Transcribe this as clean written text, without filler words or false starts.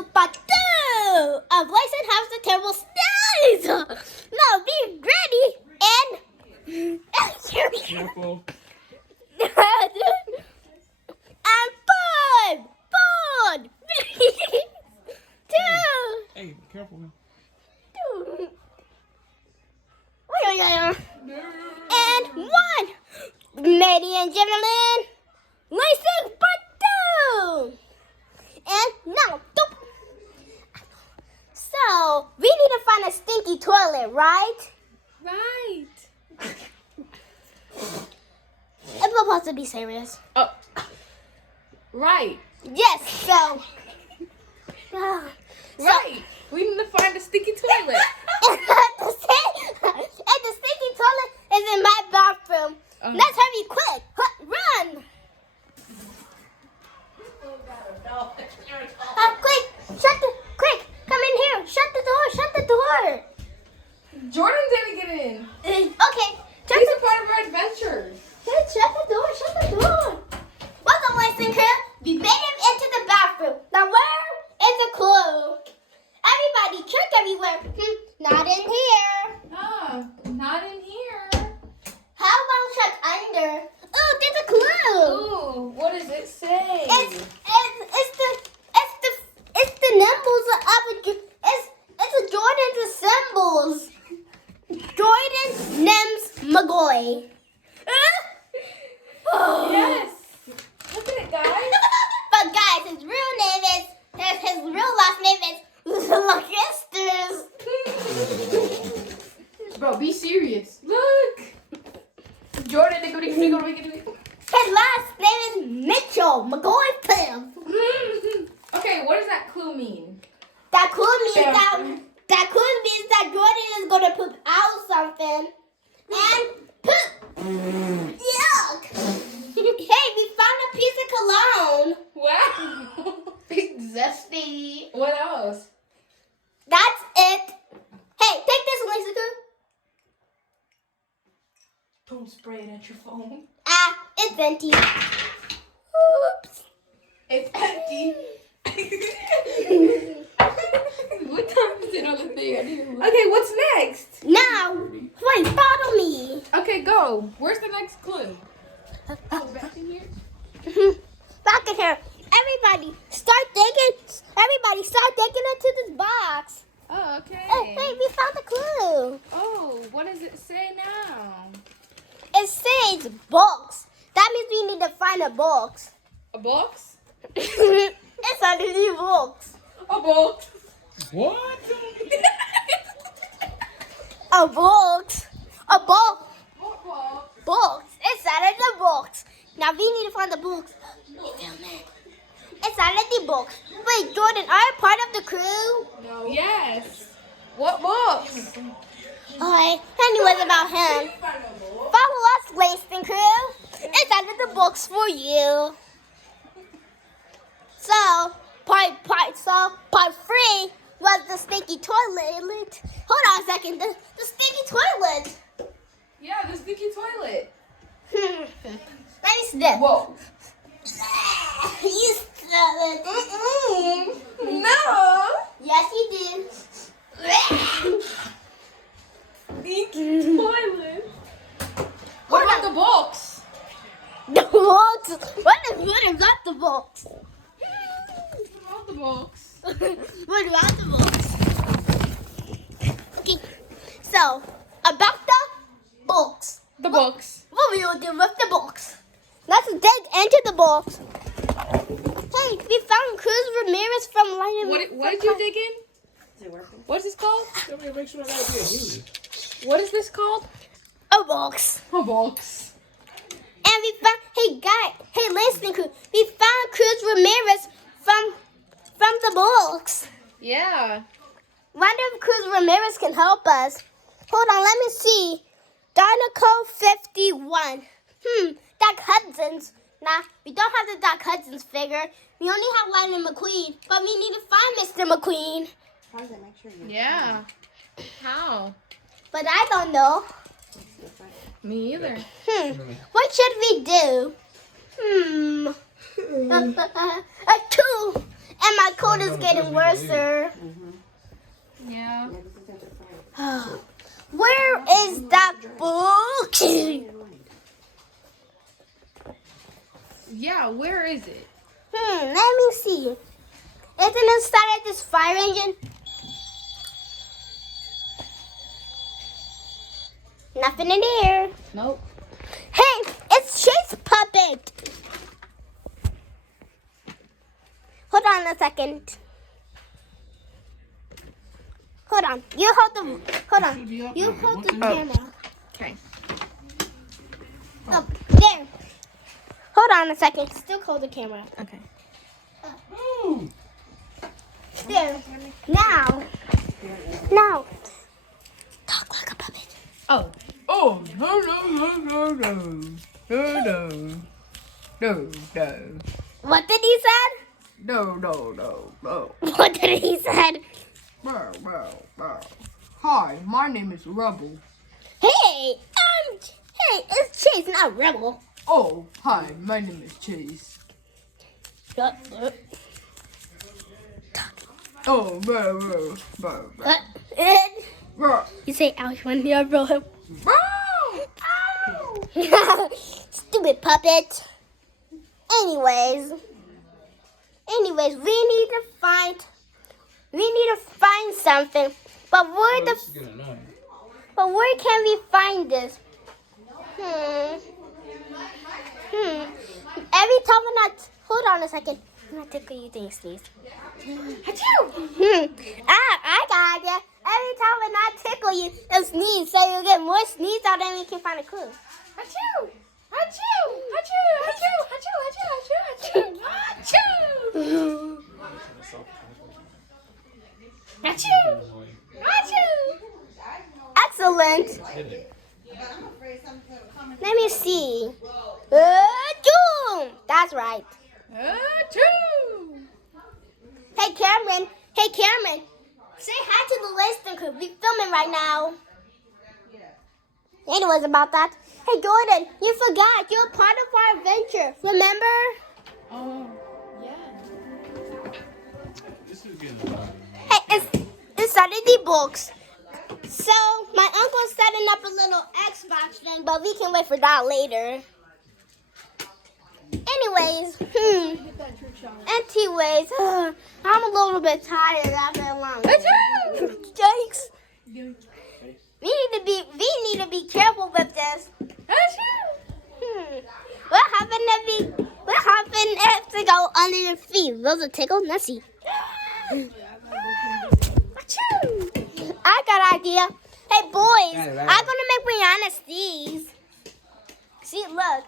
2, part 2 of Langston has the terrible sneeze. Now be ready and Careful. and fun. 2. Hey, careful. 2. And 1. Ladies and gentlemen, Langston part 2. And now, so we need to find a stinky toilet, right? Right. It's supposed to be serious. Oh. Right. Yes. So. Right. We need to find a sticky toilet. And the stinky toilet is in my bathroom. Let's hurry quick. Run. Quick, come in here. Shut the door. Jordan didn't get in. Okay. He's a part of our adventure. Shut the door. Welcome, Langston crew. We made him into the bathroom. Now where is the clue? Everybody, check everywhere. Not in here. Not in here. How about check under? Oh, there's a clue. Ooh, what does it say? It's the numbers of it's Jordan's symbols. Jordan Nems McGoy. Yes. Look at it, guys. But guys, his real last name is Langston. Bro, be serious. Look. Jordan, His last name is Mitchell McGoy Pim. Okay, what does that clue mean? That could mean that Jordan is gonna poop out something. And poop. Yuck. Hey, we found a piece of cologne. Wow. Zesty. What else? That's it. Hey, take this, Langston. Don't spray it at your phone. It's empty. Oops. It's empty. What time is it on the thing? Okay, what's next? Now, wait, follow me. Okay, go. Where's the next clue? Oh, back in here? Back in here. Everybody, start digging into this box. Oh, okay. Hey, we found the clue. Oh, what does it say now? It says box. That means we need to find a box. A box? It's under the box. A box. What? A box. A box. What box? Box. It's under the box. Now we need to find the box. It's under the box. Wait, Jordan, are you part of the crew? No. Yes. What box? Okay, anyways about him. Follow us, Langston crew. It's under the box for you. So, part 3 was the stinky toilet. Hold on a second. The stinky toilet. Yeah, the sticky toilet. Let me sniff. Whoa. You smell it. No. Yes, you did. Stinky toilet. What about the box? The box. What is that? The box. What about the box? What about the box? Okay. So about the box. The box. What we will do with the box? Let's dig into the box. Hey, we found Cruz Ramirez from Lightning. What did you dig in? Is it working? What's this called? Tell me to make sure I gotta be a music. What is this called? A box. A box. And we found, hey Langston crew, we found Cruz Ramirez from the box. Yeah. Wonder if Cruz Ramirez can help us. Hold on, let me see. Dinoco 51. Doc Hudson's. Nah, we don't have the Doc Hudson's figure. We only have Lightning McQueen, but we need to find Mr. McQueen. How does that make sure you Yeah. How? But I don't know. Me either. What should we do? A 2. Am I cool? cold is getting worse. Yeah. Yeah, this is such a fire. Where is that book? Yeah, where is it? Let me see. Isn't it started this fire engine? Nothing in here. Nope. Hey, it's Chase Puppet. Hold on a second. Hold on. You hold the camera. Okay. Up there. Hold on a second. Still hold the camera. Okay. There. Now. Talk like a puppet. Oh. Oh, no. What did he say? No. What did he say? Hi, my name is Rebel. Hey, it's Chase, not Rebel. Oh, hi, my name is Chase. Oh, You say ouch when you're Rebel. Stupid puppet. Anyways, we need to find something. But where can we find this? Every time hold on a second. I'm gonna tickle you things, sneeze. I got ya. Every time when I tickle you, it'll sneeze, so you'll get more sneeze out and we can find a clue. Achoo! Excellent. Let me see. Doom. That's right. Hey Cameron. Say hi to the Langston crew. We're filming right now. Anyways, about that. Hey Jordan, you forgot. You're part of our adventure. Remember? Oh, yeah. Hey, it's Saturday books. So my uncle's setting up a little Xbox thing, but we can wait for that later. Anyways, I'm a little bit tired after a long day. Yikes. We need to be careful with this. What happened if they go under the feet? Those will tickle Nessie. I got an idea. Hey boys, I'm gonna make Rayana sneeze. See, look.